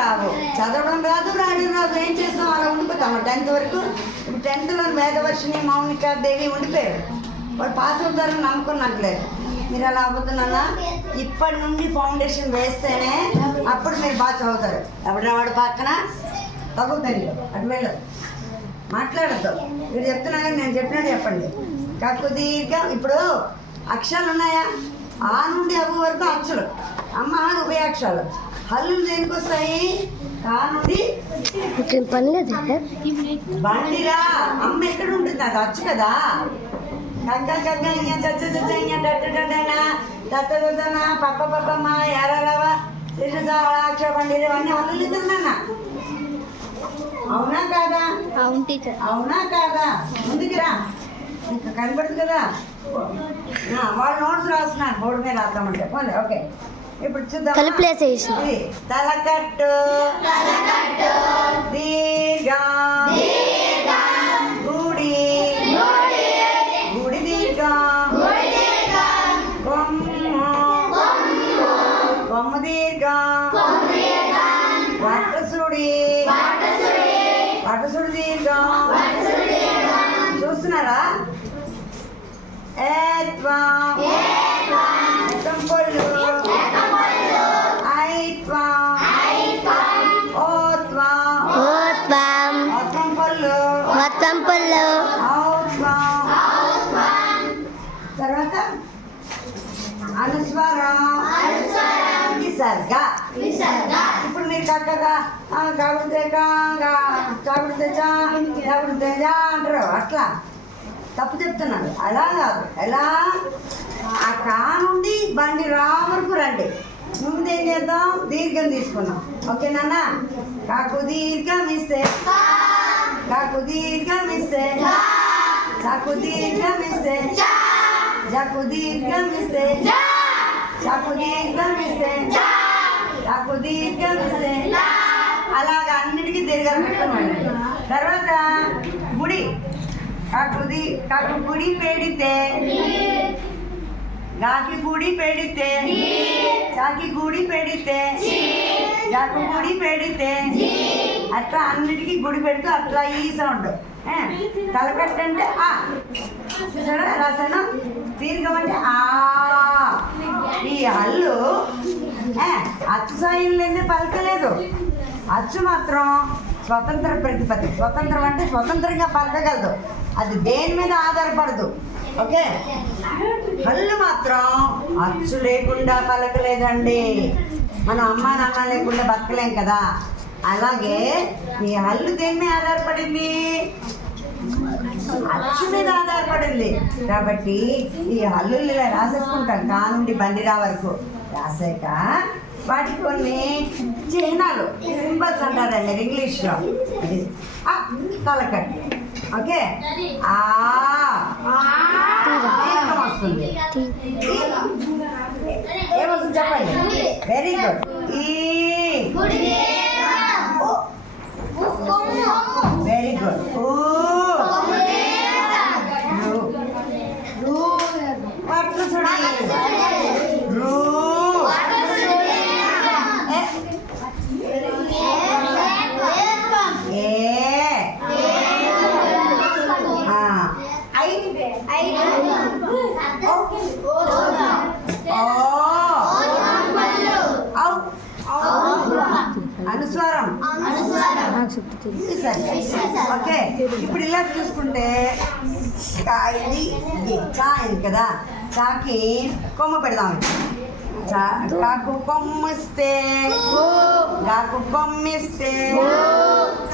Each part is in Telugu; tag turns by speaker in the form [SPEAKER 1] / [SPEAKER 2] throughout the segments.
[SPEAKER 1] రావు. చదవడం రాదు రాయడం రాదు. ఏం చేస్తాం? అలా ఉండిపోతాం. టెన్త్ వరకు ఇప్పుడు టెన్త్లో మేధవర్షిని మౌనిక దేవి ఉండిపోయారు. వాళ్ళు పాస్ అవుతారని నమ్మకం నాకు లేదు. మీరు అలా అవ్వదున్నా ఇప్పటి నుండి ఫౌండేషన్ వేస్తేనే అప్పుడు మీరు బాగా చదువుతారు. ఎవడన్నా వాడు పక్కన? తగ్గుతుంది అటు వెళ్ళదు మాట్లాడద్దు. మీరు చెప్తున్నా కానీ నేను చెప్పినట్టు చెప్పండి. కాకు దీర్ఘ ఇప్పుడు అక్షరాలు ఉన్నాయా? ఆ నుండి అవ్వ వరకు అక్షలు అమ్మ ఆరు ఉభయాక్షరాలు హల్లులు దేనికి వస్తాయి
[SPEAKER 2] పని
[SPEAKER 1] బండిరా అమ్మ ఎక్కడ ఉంటుంది వచ్చు కదా కగ్గ కగ్గ ఇంక చచ్చ చచ్చ ఇంక డట్ట డట్టన దత్త దత్తన పప్ప పప్పమ్మ ఎర్రలవ అక్ష బండి ఇవన్నీ హల్లులు తిన్నా అవునా కాదా
[SPEAKER 2] అవును టీచర్
[SPEAKER 1] అవునా కాదా ముందుకు రా ఇంకా కనబడుతుంది కదా వాళ్ళు నోట్స్ రాస్తున్నారు బోర్డు మీద పోలే ఓకే ఇప్పుడు చూద్దాం
[SPEAKER 2] కలిపి ప్లేస్ వేసిన
[SPEAKER 1] ఇది తలకట్టు. దీర్ఘం. గుడి. గుడి. దీర్ఘం. కొమ్ము. దీర్ఘం. వట్టసుడి వట్టసుడి దీర్ఘం. చూస్తున్నారా? ఏత్వం అనుస్వరం విసర్గ ఇప్పుడు మీరు చక్కగా అంటారు. అట్లా. తప్పు చెప్తున్నాను అలా కాదు. ఎలా? ఆ కా నుండి బండి రా వరకు రండి. ముందు ఏం చేద్దాం? దీర్ఘం తీసుకున్నాం ఓకేనా కాకు దీర్ఘం ఇస్తే కాకు దీర్ఘం ఇస్తే చాకు దీర్ఘం ఇస్తే చాకు దీర్ఘం ఇస్తే చాకు దీర్ఘం ఇస్తే చాకు అలాగ అన్నిటికీ దీర్ఘం పెట్టమండి తర్వాత గుడి కాకు కాకు గుడి పేడితే గాకి గుడి పెడితే చాకి గుడి పెడితే జాకు గుడి పెడితే అట్లా అన్నిటికీ గుడి పెడుతూ అట్లా ఈ సౌండ్ ఏ, ఆ. చూసారా దీర్ఘం అంటే ఆ. అల్లు. అచ్చు సాయం పలకలేదు. అచ్చు మాత్రం స్వతంత్ర ప్రతిపత్తి. స్వతంత్రం అంటే స్వతంత్రంగా పలకగలదు. అది దేని మీద ఆధారపడదు. ఓకే? హల్లు మాత్రం అచ్చు లేకుండా పలకలేదండి. మనం అమ్మా నాన్న లేకుండా బతకలేం కదా. అలాగే ఈ హల్లు దేని మీద ఆధారపడింది? అచ్చు మీద ఆధారపడింది. కాబట్టి ఈ హల్లులు ఇలా రాసేసుకుంటాం. కా నుండి బండిరా వరకు. రాసాక వాటికి కొన్ని చిహ్నాలు. సింబల్స్ అంటారండి ఇంగ్లీష్లో. ఇది. ఆ, తలకట్టు. ఓకే? ఆ. వస్తుంది. ఏమొస్తుంది చెప్పండి? వెరీ గుడ్ ఈ వెరీ గుడ్ పట్లు చూడి రూ ఏ ఆ ఐ ఓ ఔ అనుస్వారం. ఓకే ఇప్పుడు ఇలా చూసుకుంటే ఇది చా అయింది కదా చాకి కొమ్మ పెడదాం. చా కాకు కొమ్మిస్తే కాకు కొమ్మిస్తే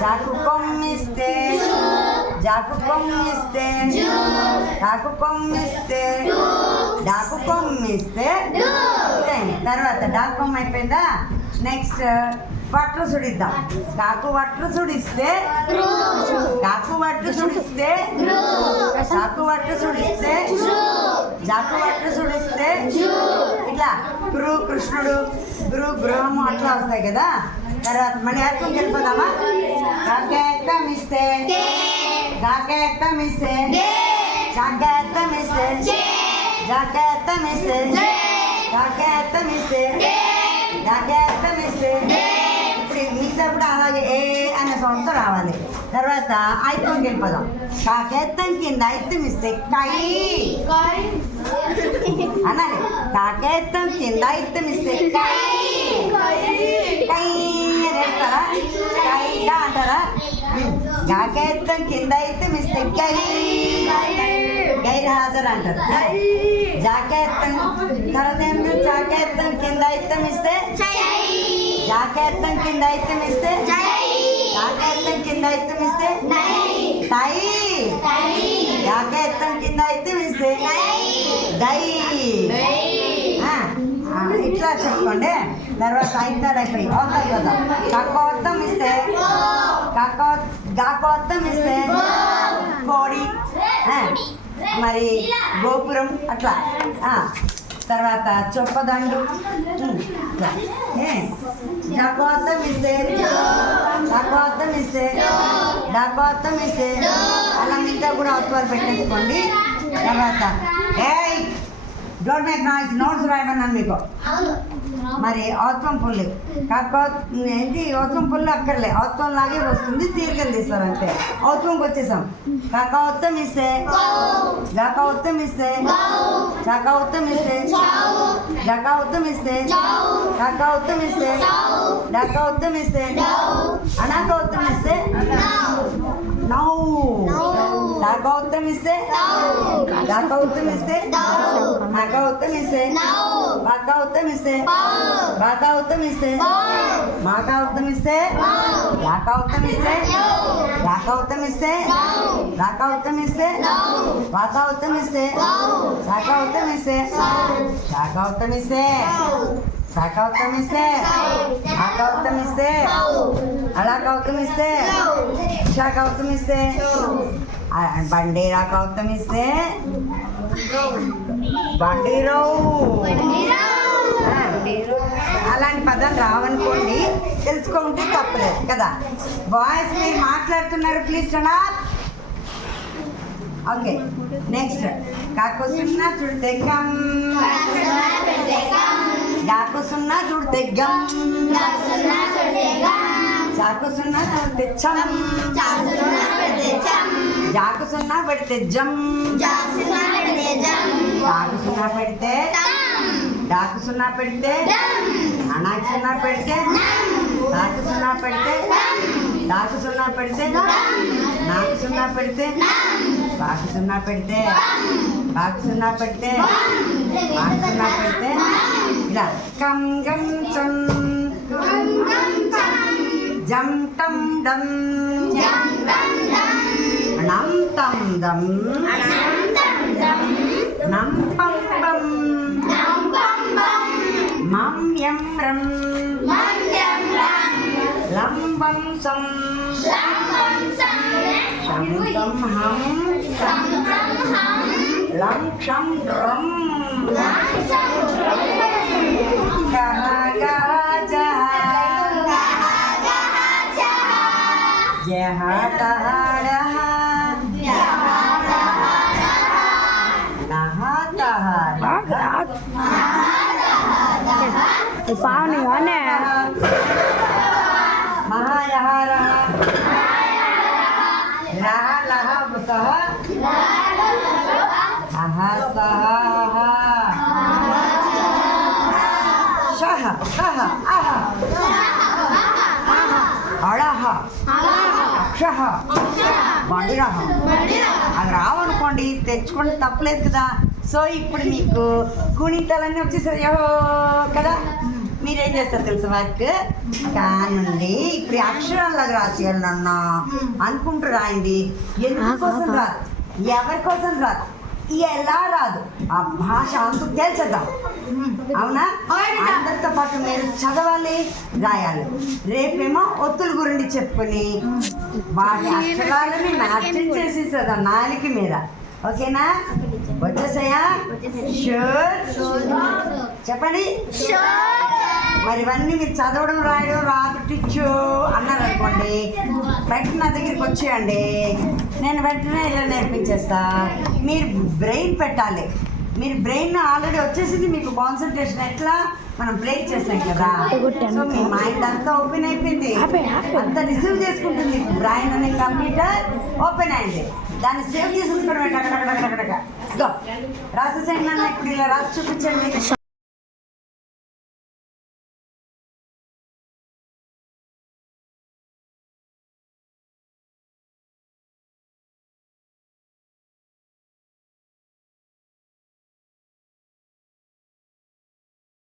[SPEAKER 1] చాకు కొమ్మిస్తే జాకు కొమ్మిస్తే కాకు కొమ్మిస్తే డాకు కొమ్మిస్తే. తర్వాత డాకు కొమ్మ అయిపోయిందా? నెక్స్ట్ వట్లు సుడిద్దాం కాకు వట్లు సుడిస్తే కాకు వట్లు సుడిస్తే కాకు వట్లు సుడిస్తే జాకు వట్లు సుడిస్తే ఇట్లా గురు కృష్ణుడు గురు గృహము అట్లా వస్తాయి కదా తర్వాత మళ్ళీ అర్థం వెళ్ళిపోదామా కాకేత్తం ఇస్తే కాకేత్తం ఇస్తే జాకేత్తం ఇస్తే జాకేత్తం ఇస్తే జాకేత్తం ఇస్తే జాకేత్తం ఇస్తే ఈ ఇచ్చేటప్పుడు అలాగే ఏ అనే సౌండ్తో రావాలి. తర్వాత ఐత్తంకి వెళ్ళిపోదాం కాకేత్తం కింద ఐత్తం ఇస్తే కై. అనాలి. కాకేత్తం కింద ఐత్తం ఇస్తే కై. కై. అని వేస్తారా? కైగా అంటారా? కాకేత్తం కింద ఐత్తం ఇస్తే కై. గైర్ హాజరు అంటారు జాకేత్తం తర్వాత ఏమి జాకేత్తం కింద ఇస్తే జాకేత్తం కింద అయితే ఇస్తే జాకేత్తం కింద అయితే ఇస్తే తై జాకేత్తం కింద అయితే ఇస్తే దై ఇట్లా చెప్పుకోండి. తర్వాత అయితాడు అయిపోయి అవుతాయి కదా. కక్కోత్తం ఇస్తే? కక్కో గాకోత్తం ఇస్తే? కోడి. మరి గోపురం అట్లా. తర్వాత చొప్పదండు. ఏ? డకోత్తం ఇస్తే డకోత్తం ఇస్తే డకోత్తం ఇస్తే అలా మిగతా కూడా అవతల పెట్టేసుకోండి. తర్వాత. ఏ డోంట్ మేక్ నాయిస్ నోట్స్ రాయమన్నాను మీకు. మరి ఔత్వం పుల్లు. కాకపోతే ఏంటి? ఔత్వం పుల్లు అక్కర్లే. ఔత్వం లాగే వస్తుంది తీరికలు తీస్తారు అంతే. ఔత్వంకి వచ్చేసాం కాకౌత్తం ఇస్తే గకౌత్తం ఇస్తే చకౌత్తం ఇస్తే డకౌత్తం ఇస్తే కకౌత్తం ఇస్తే డకౌత్తం ఇస్తే అనకౌత్తం ఇస్తే నౌ డకౌత్తం ఇస్తే డకౌత్తం ఇస్తే మకౌత్తం ఇస్తే మకౌత్తం ఇస్తే బాకౌత్తం ఇస్తే మాకౌత్తం ఇస్తే యాకౌత్తం ఇస్తే యాకౌత్తం ఇస్తే రాకౌత్తం ఇస్తే వాకౌత్తం ఇస్తే శాకౌత్తం ఇస్తే శాకౌత్తం ఇస్తే శాకౌత్తం ఇస్తే ఆకౌత్తం ఇస్తే అలాకౌత్తం ఇస్తే శాకౌత్తం ఇస్తే ఆ, బండి రాకౌత్తం ఇస్తే బండిరావు అలాంటి పదాలు రావనుకోండి తెలుసుకుంటే తప్పలేదు కదా? బాయ్స్ మీరు మాట్లాడుతున్నారు ప్లీజ్ టనా ఓకే నెక్స్ట్ जाको सुनना पड़ते छम जाको सुनना पड़ते छम जाको सुनना पड़ते जम जाको सुनना पड़ते जम डाको सुनना पड़ते तम डाको सुनना पड़ते
[SPEAKER 2] दम
[SPEAKER 1] अनाक सुनना पड़ते नम डाको सुनना पड़ते दम डाको सुनना पड़ते दम नाक सुनना पड़ते नम बाक सुनना पड़ते बाक सुनना पड़ते बाक सुनना पड़ते इधर कम गम चम అనాకు సున్నా పెడితే డాకు సున్నా పెడితే డాకు సున్నా పెడితే నాకు సున్నా పెడితే బాకు సున్నా పెడితే బాకు సున్నా పెడితే బాకు సున్నా పెడితే ఇలా కం గం చం జం టం డం నం తం దం నం పం బం మం యం రం లం వం సం శం తం హం లం క్షం जहाँ तहाँ रहा नहा तहा भाग भाग ये पाँव
[SPEAKER 2] नहीं होने
[SPEAKER 1] महा यहाँ रहा रहा लहा सह महा सह सह आहा अड़हा అక్షహ. బండిరహ అది రావనుకోండి తెచ్చుకోండి తప్పలేదు కదా. సో ఇప్పుడు మీకు గుణితాలన్నీ వచ్చేసాయి. యహో కదా. మీరేం చేస్తారు తెలుసు వర్క్ కానుండి ఇప్పుడు ఈ అక్షరాల్లాగా రాసేయాలి నన్న అనుకుంటూ రాయండి ఎందుకు కోసం రాదు ఎవరి కోసం రాదు ఎలా రాదు. ఆ భాష అంతు తేల్చేద్దాం అవునా? అందరితో పాటు మీరు చదవాలి రాయాలి. రేపేమో ఒత్తుల గురించి చెప్పుకొని వాటి అక్షరాలని నాట్యం చేసేసేద్దాం నాలుగు మీద. ఓకేనా? వచ్చేసాయా? షూర్. చెప్పండి. మరి ఇవన్నీ మీరు చదవడం రాయడం రాదు టిచ్చు అన్నారు అనుకోండి. వెంటనే నా దగ్గరికి వచ్చేయండి. నేను వెంటనే ఇలా నేర్పించేస్తా. మీరు బ్రెయిన్ పెట్టాలి. మీరు బ్రెయిన్ ఆల్రెడీ వచ్చేసింది మీకు కాన్సన్ట్రేషన్ ఎట్లా? మనం బ్రేక్ చేసాం కదా. సో మీ మైండ్ అంతా ఓపెన్ అయిపోయింది. అంతా రిసీవ్ చేసుకుంటుంది బ్రైన్ అనే కంప్యూటర్. ఓపెన్ అయింది. దాన్ని సేవ్ చేసేసుకోవడం రాసేసండి నన్ను ఇప్పుడు ఇలా రాసి చూపించండి.